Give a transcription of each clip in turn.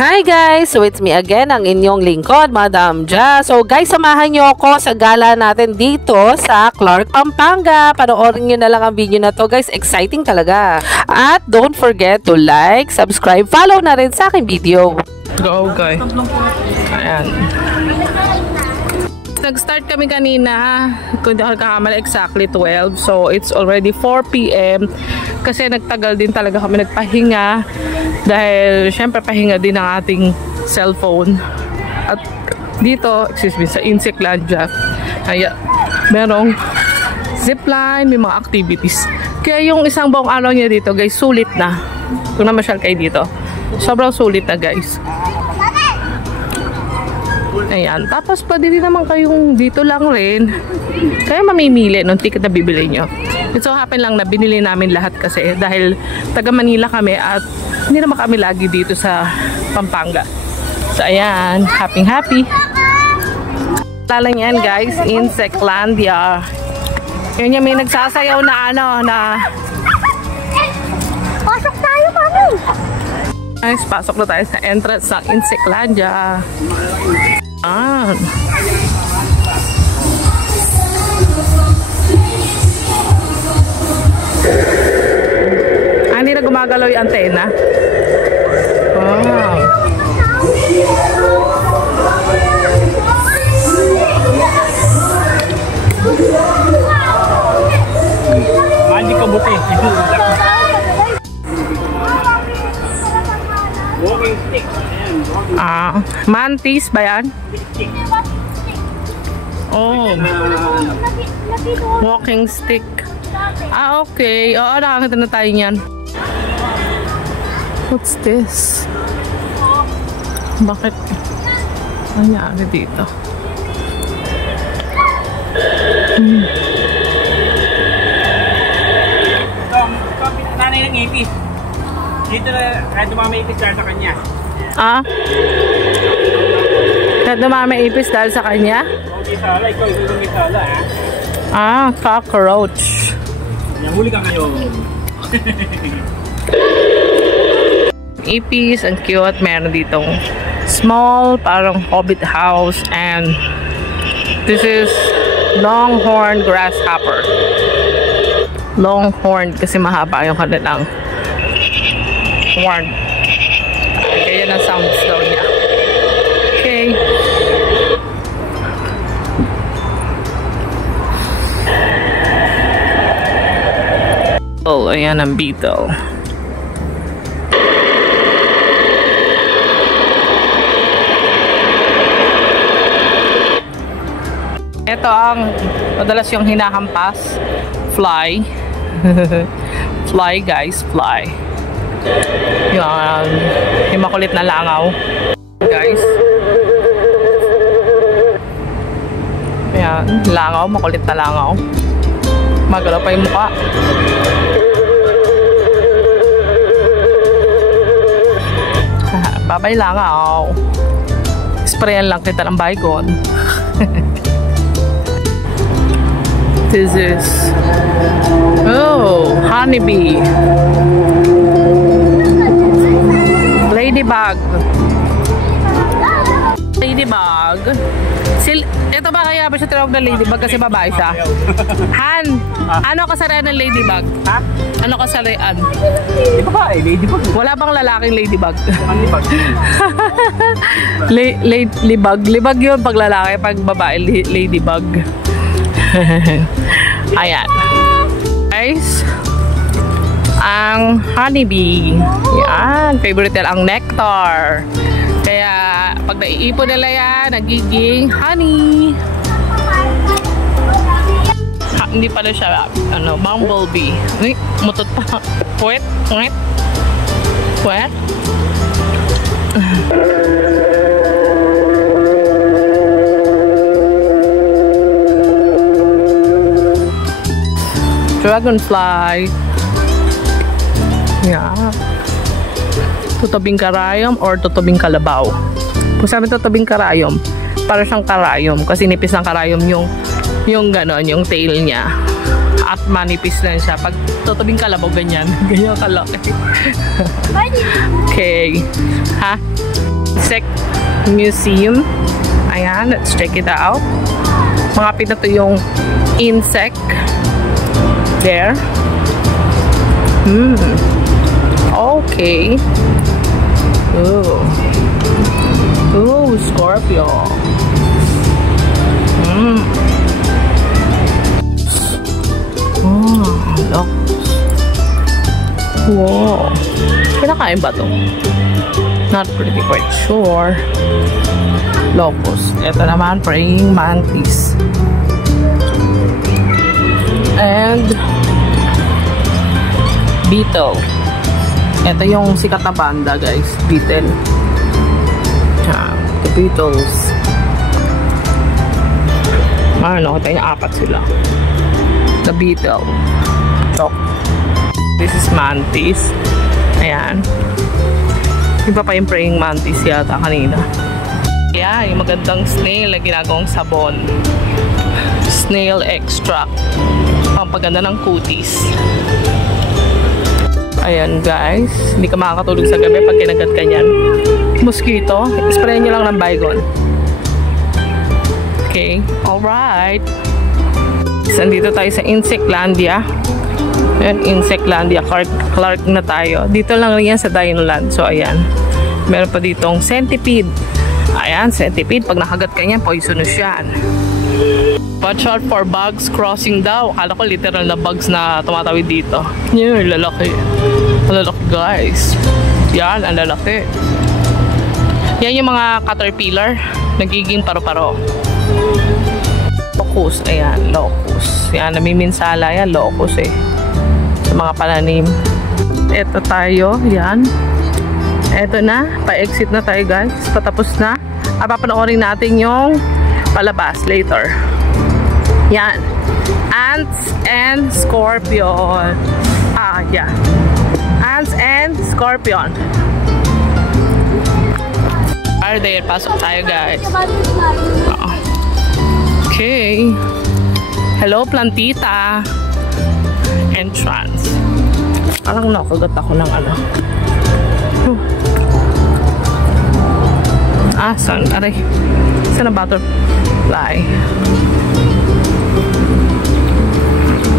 Hi guys! So it's me again, ang inyong lingkod, Madam Ja. So guys, samahan nyo ako sa gala natin dito sa Clark, Pampanga. Panoorin nyo na lang ang video na to guys. Exciting talaga. At don't forget to like, subscribe, follow na rin sa aking video. Go guys. Ayan. Nag-start kami kanina, kung di ako nagkakamali, exactly 12. So, it's already 4 PM. Kasi nagtagal din talaga kami nagpahinga. Dahil, syempre, pahinga din ang ating cellphone. At dito, excuse me, sa Inseklandia, kaya merong zipline, may mga activities. Kaya yung isang buong araw niya dito, guys, sulit na. Kung namasyal kayo dito, sobrang sulit na, guys. Ayan. Tapos pwede din naman kayong dito lang rin. Kaya mamimili nung ticket na bibili nyo. It so happen lang na binili namin lahat kasi dahil taga Manila kami at hindi naman kami lagi dito sa Pampanga. So ayan. Happy. Lala yan guys. Inseklandia. Yun yung may nagsasayaw na ano na... Pasok tayo, mami! Guys, pasok na tayo sa entrance ng Inseklandia. Hindi na gumagalaw yung antena. Mandi ka buti. Walking stick. Mantis ba yan? Oh. Walking stick. Okay. Oo, nakakita na tayo niyan. What's this? Bakit? Ano nangyari dito? Nanay ng ipis. Dito na, kahit dumami ipis dahil sa kanya. Kahit dumami ipis dahil sa kanya? Isala, ikaw yung isala ha? Cockroach. Huli ka ngayon. Ipis, ang cute. Meron ditong small, parang hobbit house. And this is longhorn grasshopper. Longhorn kasi mahaba yung kanilang horn. Kaya na sounds daw niya. Okay. Oh, ayan ang beetle. Ito ang madalas yung hinahampas. Fly. Fly guys, fly. Yung makulit na langaw. Guys. Ayan, langaw, makulit na langaw. Magalaw pa yung mukha. Babay langaw. Sprayan lang kita ng Baygon. This is honeybee. Ladybug. Ito ba kaya ba siya tinawag na ladybug kasi babae siya? Han, ano kasarian ng ladybug? Ha? Ano kasarian? Di ba eh, ladybug? Wala bang lalaking ladybug? Ladybug. Libag yun pag lalaki, pag babae ladybug. Ayan. Guys, ang honeybee. Yan, favorite nila ang nectar. Kaya pag naiipon nila yan, nagiging honey. Hindi pala siya bumblebee. Ay, mutot pa. Puwet. Dragonfly. Yeah. Tutubing karayom or tutubing kalabaw. Kung sabi tutubing karayom, para siyang karayom kasi nipis ng karayom yung ganon, yung tail niya. At manipis lang siya. Pag tutubing kalabaw, ganyan. Ganyan kalaki. Okay. Ha? Insect Museum. Ayan, let's check it out. Mga pinato yung insect. There. Okay. Ooh. Ooh, Scorpio. Look. Wow. Kinakain ba to? Not pretty quite sure. Locust. Ito naman, praying mantis. And beetle. Ito yung sikat na banda, guys. Beetle. The Beatles. Ano, kita niya apat sila. The Beetle. So, this is mantis. Ayan. Iba pa yung praying mantis yata kanina. Ayan, yung magandang snail na ginagawang sabon. Snail extract. Pampaganda ng cuties. Ayan guys, hindi ka makakatulog sa gabi pag kinagat ka niyan. Mosquito, spray nyo lang ng Baygon. Okay, alright. So, andito tayo sa Insectlandia. Ayan, Insectlandia, Clark na tayo. Dito lang rin yan sa Dinoland. So ayan, meron pa ditong centipede. Ayan, centipede, pag nakagat ka niyan, poisonous yan. Watch out for bugs crossing daw. Akala ko literal na bugs na tumatawid dito. Yan, lalaki. Lalaki guys. Yan, ang lalaki. Yan yung mga caterpillar. Nagiging paro-paro. Locust. Ayan, locust. Yan, namiminsala yan. Locust eh. Sa mga pananim. Eto tayo. Yan. Eto na. Pa-exit na tayo guys. Patapos na. Papanoorin natin yung palabas later. Yan. Ants and scorpion. Yeah. Ants and scorpion. Are there? Pasok tayo guys. Okay. Hello plantita. Entrance. Parang nakagat ako ng ano. Saan? Aray. Saan na butterfly?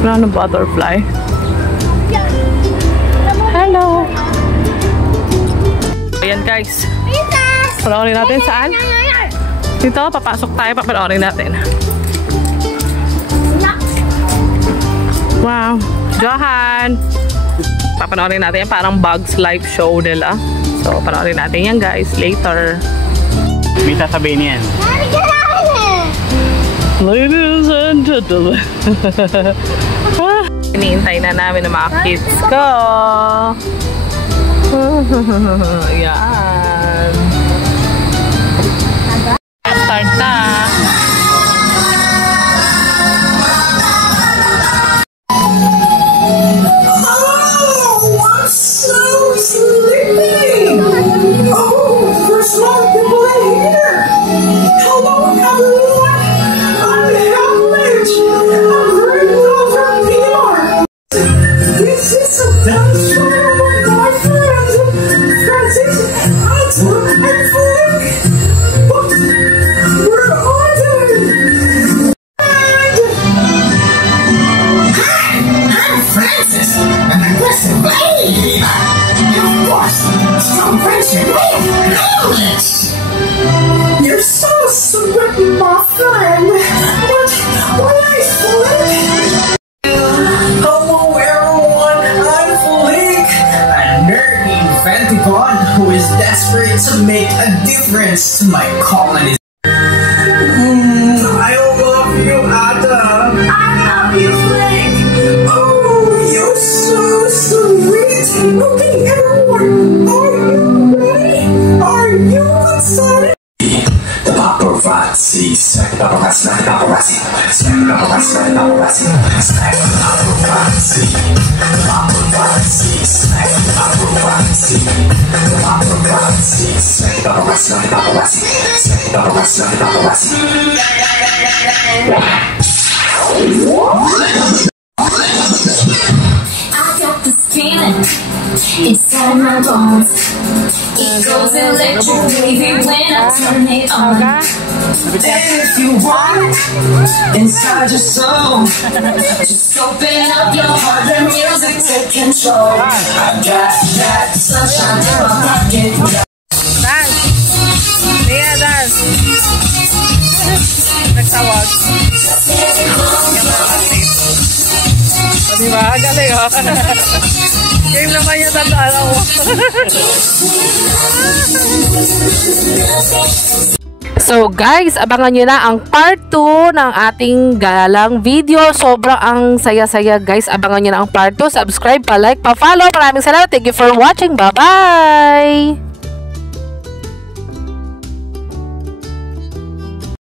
Wala na butterfly. Hello. Ayan guys. Panoorin natin saan? Dito, papasok tayo. Panoorin natin. Wow. Johan. Papanoorin natin yan. Parang Bugs Life show nila. So, panoorin natin yan guys. Later. May sasabihin yan. Ladies and gentlemen. Iniintay na namin ng mga kids ko. Ayan. Start na. Oh, I'm so sleepy. Oh, there's a lot of people in here. Hello, everyone. I'm Hamlet. I'm bringing over Peter. This is a dance with my friend Francis, Arthur, and Frank. But where are they? Hi, I'm Francis, an aggressive babe. And of course, strong friendship with knowledge. You're so sweet, my friend. But why I Flink? Hello, everyone. I'm Flink, a nerdy Inventicon who is desperate to make a difference to my colony. I love you, Adam. I love you, Flink. Oh, you're so sweet. Okay, everyone, are you ready? Are you excited? The paparazzi, smack the paparazzi, smack the paparazzi, smack the paparazzi, smack the paparazzi, smack the paparazzi, the paparazzi, smack the paparazzi, the paparazzi, smack the paparazzi, smack the paparazzi, smack the paparazzi, smack the paparazzi. feeling inside my bones. It goes electric wavy when I turn it on. And if you want inside your soul, just open up your heart, let music take control. I got that sunshine in my pocket. Dance! Nia, dance! Nagtawag. Diba? Galing, oh. Game naman yung tandaan ako. So guys, abangan nyo na ang part 2 ng ating galang video. Sobrang ang saya-saya guys. Abangan nyo na ang part 2. Subscribe, pa-like, pa-follow. Maraming salamat. Thank you for watching. Bye-bye!